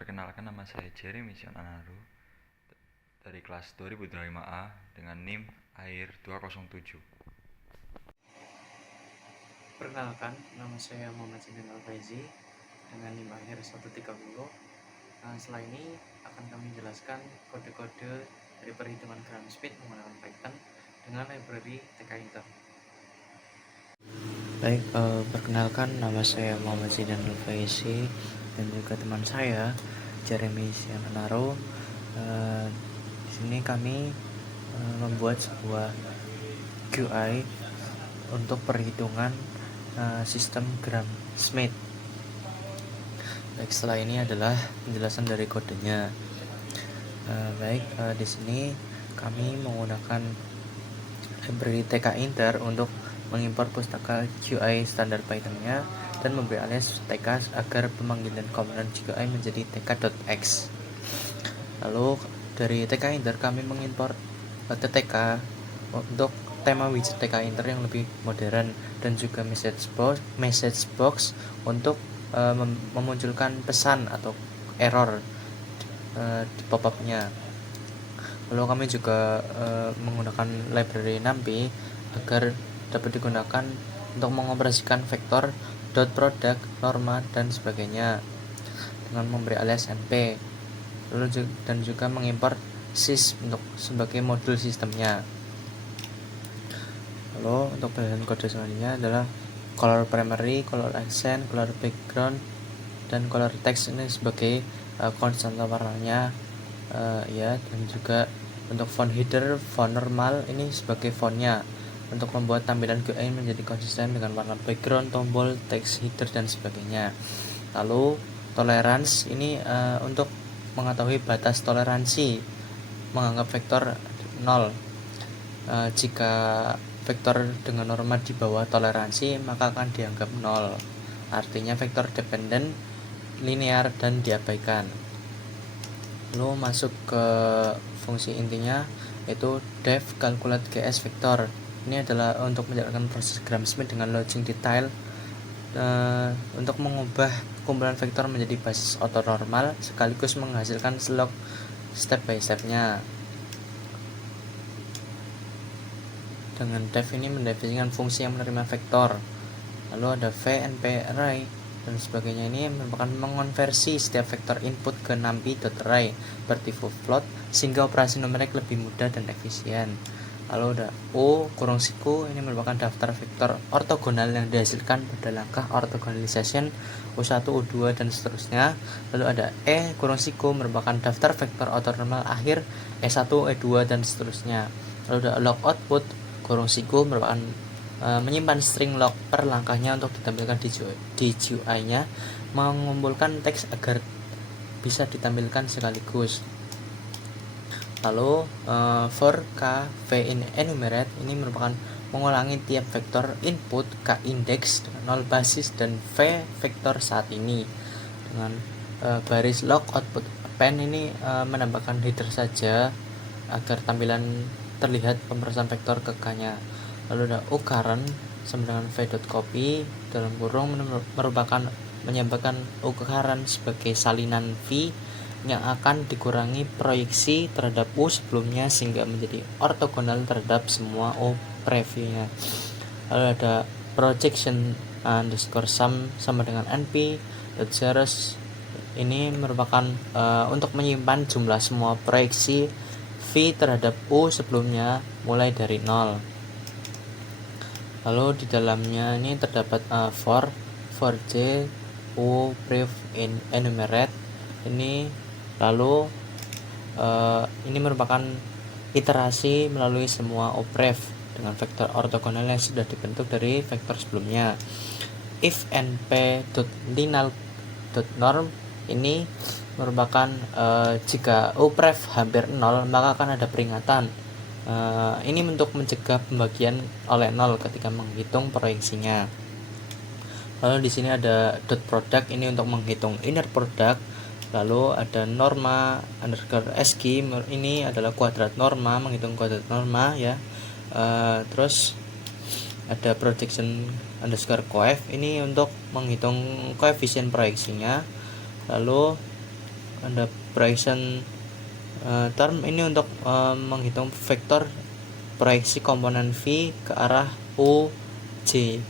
Perkenalkan, nama saya Jeremy Anaru dari kelas 2005A dengan NIM AIR 207. Perkenalkan, nama saya Muhammad Sinan Al-Faizi dengan NIM akhir 130. Setelah ini akan kami jelaskan kode-kode dari perhitungan gram speed menggunakan Python dengan library tkinter. Baik, perkenalkan nama saya Muhammad Sinan Al-Faizi dan juga teman saya Jeremy Siananaro. Di sini kami membuat sebuah QI untuk perhitungan sistem gram Smith. Baik, setelah ini adalah penjelasan dari kodenya. Di sini kami menggunakan library tkinter untuk mengimpor pustaka GUI standar Python-nya dan memberi alias tk agar pemanggilan komponen GUI menjadi tk.x. Lalu dari tkinter kami mengimpor ttk untuk tema widget tkinter yang lebih modern dan juga message box untuk memunculkan pesan atau error di pop-up-nya. Lalu kami juga menggunakan library NumPy agar dapat digunakan untuk mengoperasikan vektor, dot product, norma, dan sebagainya dengan memberi alias np. Lalu dan juga mengimpor sys untuk sebagai modul sistemnya. Lalu untuk penjelasan kode selanjutnya adalah color primary, color accent, color background, dan color text ini sebagai konstanta warnanya dan juga untuk font header, font normal ini sebagai fontnya untuk membuat tampilan GUI menjadi konsisten dengan warna background, tombol, text header, dan sebagainya. Lalu tolerance ini untuk mengetahui batas toleransi menganggap vektor 0. Jika vektor dengan norma di bawah toleransi maka akan dianggap 0. Artinya vektor dependent, linear, dan diabaikan. Lalu masuk ke fungsi intinya yaitu def calculate gs vector. Ini adalah untuk menjalankan proses gram Smith dengan logic detail untuk mengubah kumpulan vektor menjadi basis ortonormal sekaligus menghasilkan slog step by step-nya. Dengan def ini mendefinisikan fungsi yang menerima vektor. Lalu ada v, np, array, dan sebagainya. Ini merupakan mengonversi setiap vektor input ke numpy.array bertipe float sehingga operasi numerik lebih mudah dan efisien. Lalu ada O kurung siku, ini merupakan daftar vektor ortogonal yang dihasilkan pada langkah orthogonalization U1, U2, dan seterusnya. Lalu ada E kurung siku merupakan daftar vektor ortonormal akhir E1, E2, dan seterusnya. Lalu ada log output kurung siku merupakan menyimpan string log per langkahnya untuk ditampilkan di GUI-nya, mengumpulkan teks agar bisa ditampilkan sekaligus. Lalu for k v in enumerate ini merupakan mengulangi tiap vektor input k index dengan 0 basis dan v vektor saat ini dengan baris log output append ini menambahkan header saja agar tampilan terlihat pemrosesan vektor ke k-nya. Lalu ada uCurrent sama dengan v.copy dalam kurung merupakan menyamakan uCurrent sebagai salinan v yang akan dikurangi proyeksi terhadap U sebelumnya sehingga menjadi ortogonal terhadap semua U previewnya. Lalu ada projection underscore sum sama dengan np.zeros. Ini merupakan untuk menyimpan jumlah semua proyeksi v terhadap U sebelumnya mulai dari 0. Lalu di dalamnya ini terdapat for j u pref in enumerate ini. Lalu ini merupakan iterasi melalui semua opref dengan vektor ortogonal yang sudah dibentuk dari vektor sebelumnya. If np.lineal.norm ini merupakan jika opref hampir 0 maka akan ada peringatan. Ini untuk mencegah pembagian oleh 0 ketika menghitung proyeksinya. Lalu di sini ada dot product, ini untuk menghitung inner product. Lalu ada norma underscore sg, ini adalah kuadrat norma, menghitung kuadrat norma ya. Terus ada projection underscore coef, ini untuk menghitung koefisien proyeksinya. Lalu ada projection term ini untuk menghitung vektor proyeksi komponen V ke arah U J.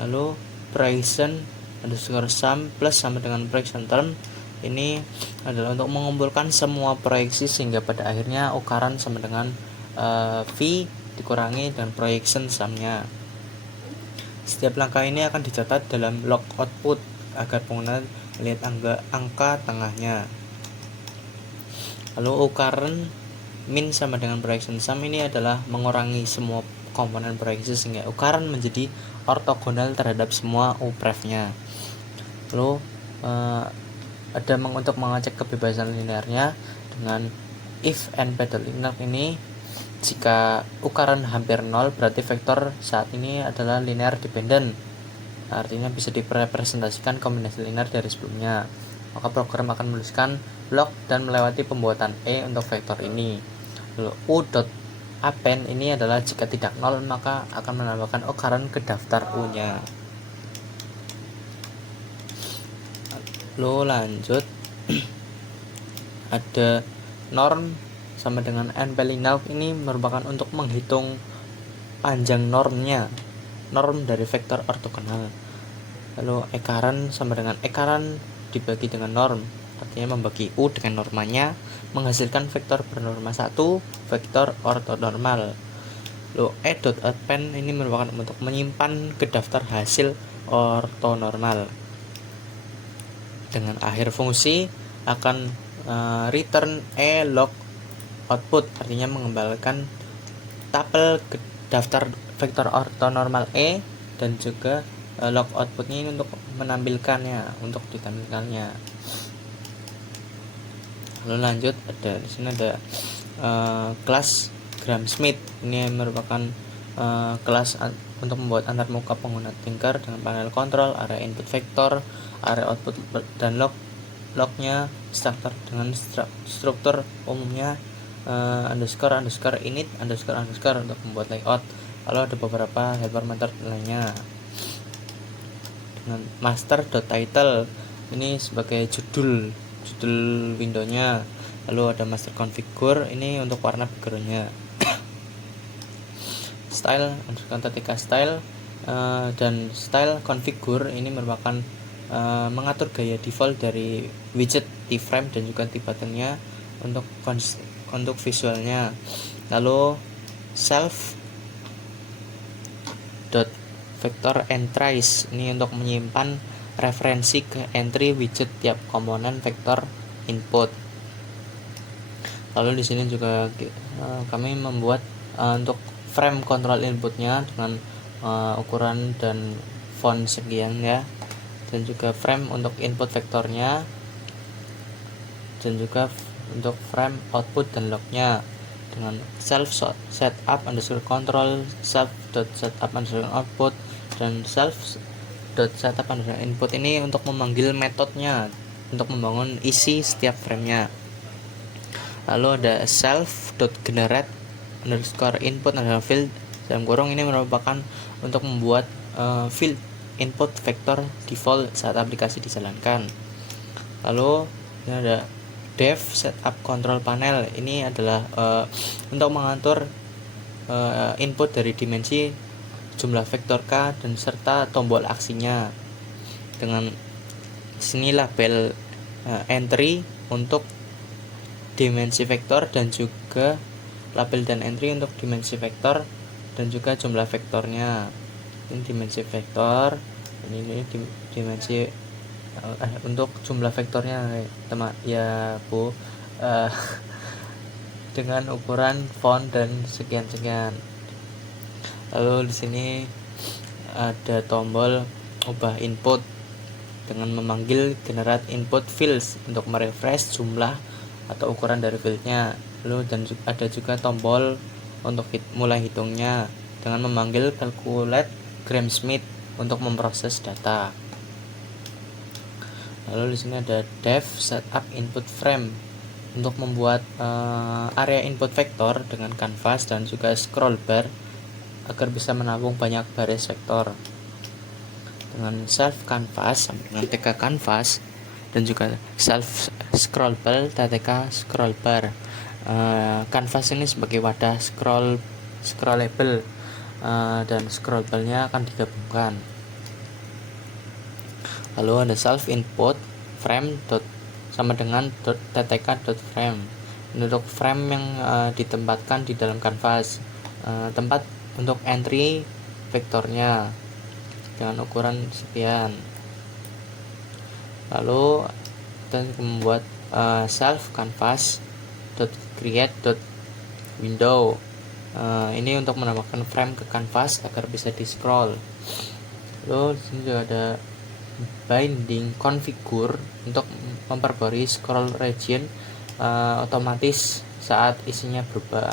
Lalu projection underscore sum plus sama dengan projection term ini adalah untuk mengumpulkan semua proyeksi sehingga pada akhirnya ukaran sama dengan V dikurangi dan projection sumnya. Setiap langkah ini akan dicatat dalam log output agar pengguna melihat angka tengahnya. Lalu ukaran min sama dengan projection sum ini adalah mengurangi semua komponen proyeksi sehingga ukaran menjadi ortogonal terhadap semua upref-nya. Lalu ada untuk mengecek kebebasan linearnya dengan if and pedal enough ini. Jika ukaran hampir 0 berarti vektor saat ini adalah linear dependent, artinya bisa direpresentasikan kombinasi linear dari sebelumnya. Maka program akan menuliskan blok dan melewati pembuatan E untuk vektor ini. Lalu u.append ini adalah jika tidak 0 maka akan menambahkan ukaran ke daftar U-nya. Lalu lanjut ada norm sama dengan npLNALF ini merupakan untuk menghitung panjang normnya, norm dari vektor ortogonal. Lalu ekaran sama dengan ekaran dibagi dengan norm, artinya membagi U dengan normanya menghasilkan vektor bernorma 1 vektor ortonormal. Lalu e.append ini merupakan untuk menyimpan ke daftar hasil ortonormal. Dengan akhir fungsi akan return e log output, artinya mengembalikan tapel ke daftar vektor ortonormal E dan juga log outputnya ini untuk menampilkannya, untuk ditampilkannya. Lalu lanjut ada di sini ada kelas Gram-Schmidt. Ini merupakan kelas untuk membuat antarmuka pengguna Tinker dengan panel kontrol, area input vektor, area output dan lognya, struktur dengan struktur umumnya underscore init underscore untuk membuat layout. Lalu ada beberapa helper method lainnya dengan master.title ini sebagai judul windownya. Lalu ada master configure ini untuk warna backgroundnya. Style ketika style dan style configure ini merupakan mengatur gaya default dari widget T-frame dan juga T-buttonnya untuk visualnya. Lalu self dot vector entries ini untuk menyimpan referensi ke entry widget tiap komponen vektor input. Lalu di sini juga kami membuat untuk frame control inputnya dengan ukuran dan font sekian ya, dan juga frame untuk input vektornya, dan juga untuk frame output dan lognya dengan self setup underscore control, self dot setup underscore output, dan self dot setup underscore input ini untuk memanggil metodenya untuk membangun isi setiap framenya. Lalu ada self dot generate underscore input underscore field dalam kurung ini merupakan untuk membuat field input vektor default saat aplikasi dijalankan. Lalu ini ada dev setup control panel, ini adalah untuk mengatur input dari dimensi jumlah vektor K dan serta tombol aksinya. Dengan sini label entry untuk dimensi vektor dan juga label dan entry untuk dimensi vektor dan juga jumlah vektornya. Ini dimensi vektor, ini dimensi untuk jumlah vektornya teman ya Bu, dengan ukuran font dan sekian. Lalu di sini ada tombol ubah input dengan memanggil generate input fields untuk merefresh jumlah atau ukuran dari fieldnya. Lalu dan ada juga tombol untuk mulai hitungnya dengan memanggil calculate Gram-Schmidt untuk memproses data. Lalu di sini ada dev setup input frame untuk membuat area input vektor dengan canvas dan juga scroll bar agar bisa menampung banyak baris vektor. Dengan self canvas sama dengan tk canvas dan juga self scrollable TTK scroll bar. Canvas ini sebagai wadah scrollable dan scrollable-nya akan digabungkan. Lalu ada self input frame sama dengan ttk.frame. Untuk frame yang ditempatkan di dalam canvas, tempat untuk entry vektornya dengan ukuran sekian. Lalu kita membuat self canvas create window. Ini untuk menambahkan frame ke canvas agar bisa di scroll. Lalu di sini juga ada binding configure untuk memperbarui scroll region otomatis saat isinya berubah.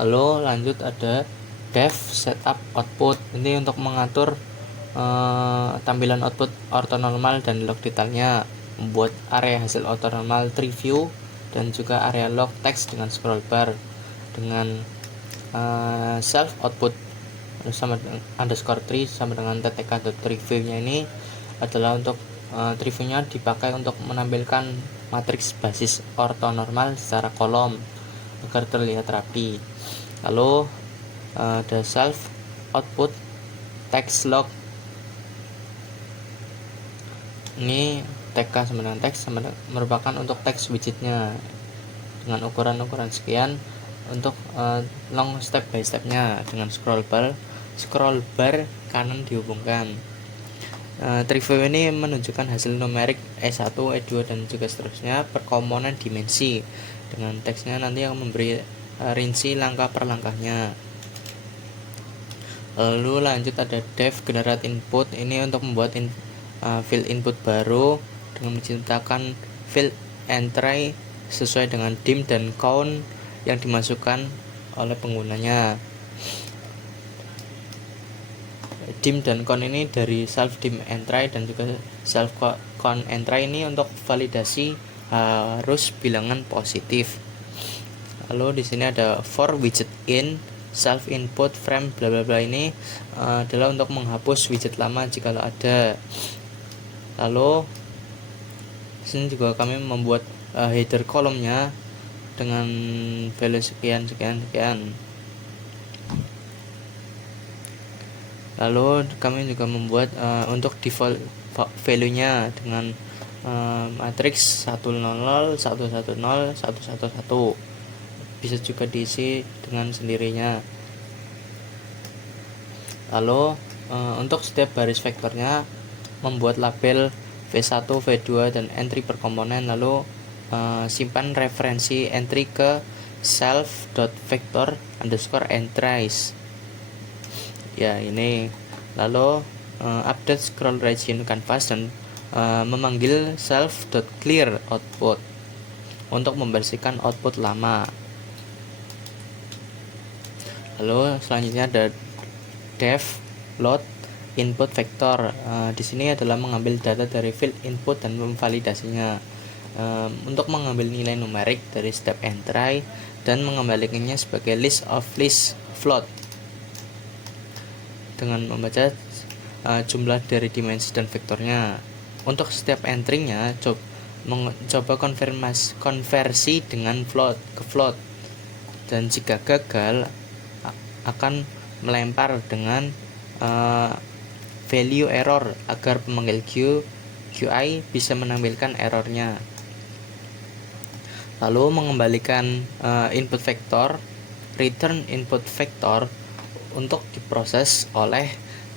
Lalu lanjut ada dev setup output. Ini untuk mengatur tampilan output orthonormal dan log detailnya, membuat area hasil orthonormal tree view dan juga area log text dengan scroll bar. Dengan self output sama dengan underscore tree sama dengan ttk.treeview nya ini adalah untuk treeview nya dipakai untuk menampilkan matriks basis ortonormal secara kolom agar terlihat rapi. Lalu ada self output text log. Ini tk sama dengan text merupakan untuk text widgetnya dengan ukuran sekian untuk long step by stepnya dengan scroll bar kanan dihubungkan. Treeview ini menunjukkan hasil numerik E1, E2 dan juga seterusnya per komponen dimensi. Dengan teksnya nanti akan memberi rinci langkah per langkahnya. Lalu lanjut ada dev generate input. Ini untuk membuat field input baru dengan menciptakan field entry sesuai dengan dim dan count yang dimasukkan oleh penggunanya. Dim dan count ini dari self dim entry dan juga self count entry ini untuk validasi harus bilangan positif. Lalu di sini ada for widget in self input frame bla bla bla. Ini adalah untuk menghapus widget lama jika ada. Lalu sini juga kami membuat header kolomnya dengan value sekian. Lalu kami juga membuat untuk default value-nya dengan matriks 100 110 111. Bisa juga diisi dengan sendirinya. Lalu untuk setiap baris vektornya membuat label V1, V2 dan entry per komponen. Lalu simpan referensi entry ke self.vector_entries. Ya, ini. Lalu update scroll region canvas dan memanggil self.clear output untuk membersihkan output lama. Lalu selanjutnya ada dev load input vector. Di sini adalah mengambil data dari field input dan memvalidasinya untuk mengambil nilai numerik dari step entry dan mengembalikannya sebagai list float dengan membaca jumlah dari dimensi dan vektornya. Untuk setiap entry-nya mencoba konversi dengan ke float, dan jika gagal akan melempar dengan value error agar pemanggil QI bisa menampilkan errornya. Lalu mengembalikan input vektor return input vector untuk diproses oleh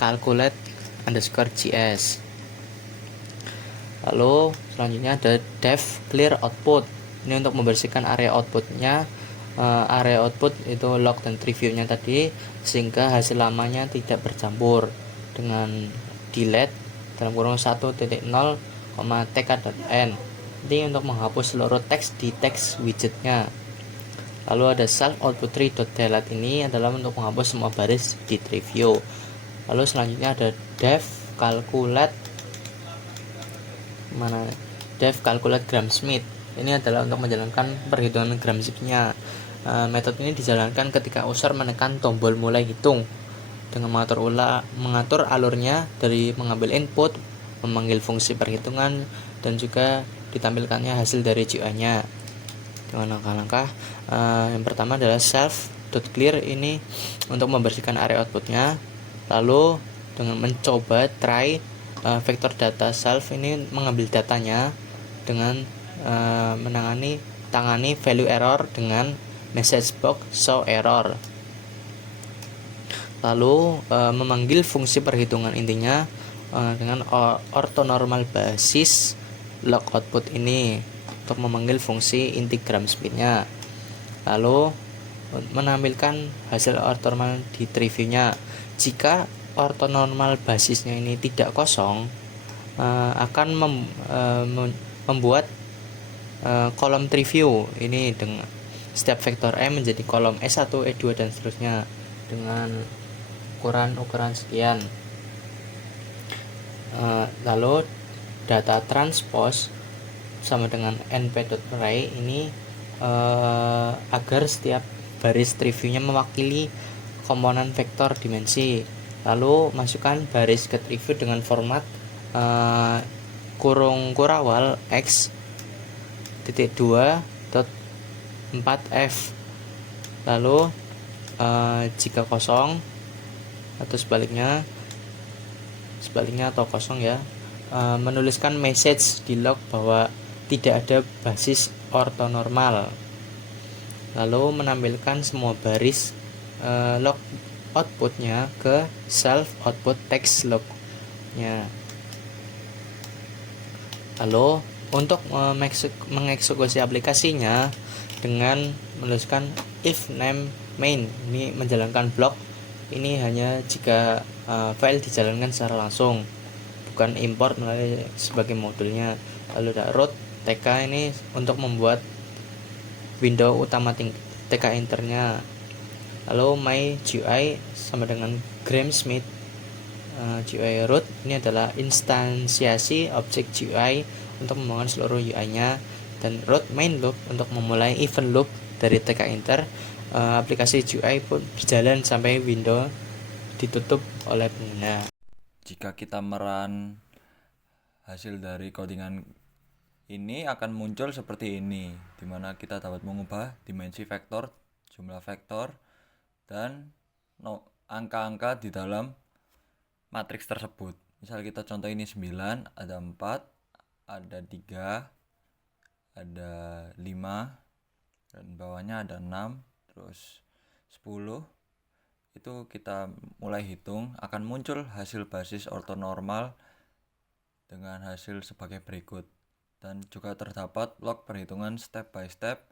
calculate_js. Lalu selanjutnya ada dev clear output. Ini untuk membersihkan area outputnya. Area output itu log dan previewnya tadi, sehingga hasil lamanya tidak bercampur. Dengan delete dalam kurung 1.0, tk.n. Ini untuk menghapus seluruh teks di teks widgetnya. Lalu ada self output tree.delete. Ini adalah untuk menghapus semua baris di tree view. Lalu selanjutnya ada dev calculate Gram-Schmidt. Ini adalah untuk menjalankan perhitungan Gram-Schmidt-nya. Metode ini dijalankan ketika user menekan tombol mulai hitung dengan mengatur alurnya dari mengambil input memanggil fungsi perhitungan, dan juga ditampilkannya hasil dari GUI-nya dengan langkah-langkah. Yang pertama adalah self.clear, ini untuk membersihkan area outputnya. Lalu dengan mencoba try vektor data self ini mengambil datanya dengan tangani value error dengan message box show error. Lalu memanggil fungsi perhitungan intinya dengan orthonormal basis log output ini untuk memanggil fungsi inti gram speednya. Lalu menampilkan hasil orthonormal di triviewnya. Jika orthonormal basisnya ini tidak kosong, akan membuat kolom triview ini dengan setiap vektor M menjadi kolom S1, E2 dan seterusnya dengan ukuran sekian. Lalu data transpose sama dengan np.array ini agar setiap baris triviewnya mewakili komponen vektor dimensi. Lalu masukkan baris ke triview dengan format kurung kurawal x titik 2.4f. Lalu jika kosong atau sebaliknya atau kosong ya, menuliskan message di log bahwa tidak ada basis ortonormal. Lalu menampilkan semua baris log outputnya ke self output text lognya. Lalu untuk mengeksekusi aplikasinya dengan menuliskan if name main, ini menjalankan blok ini hanya jika file dijalankan secara langsung, bukan import melalui sebagai modulnya. Lalu ada root tk ini untuk membuat window utama tk internya. Lalu my GUI sama dengan Gramsmith GUI root ini adalah instansiasi objek GUI untuk membangun seluruh UI-nya, dan root main loop untuk memulai event loop dari tk inter. Aplikasi GUI pun berjalan sampai window ditutup oleh pengguna. Jika kita merun hasil dari codingan ini akan muncul seperti ini, dimana kita dapat mengubah dimensi vektor, jumlah vektor, dan angka-angka di dalam matriks tersebut. Misal kita contoh ini 9, ada 4, ada 3, ada 5, dan bawahnya ada 6, terus 10. Itu kita mulai hitung, akan muncul hasil basis ortonormal dengan hasil sebagai berikut. Dan juga terdapat log perhitungan step by step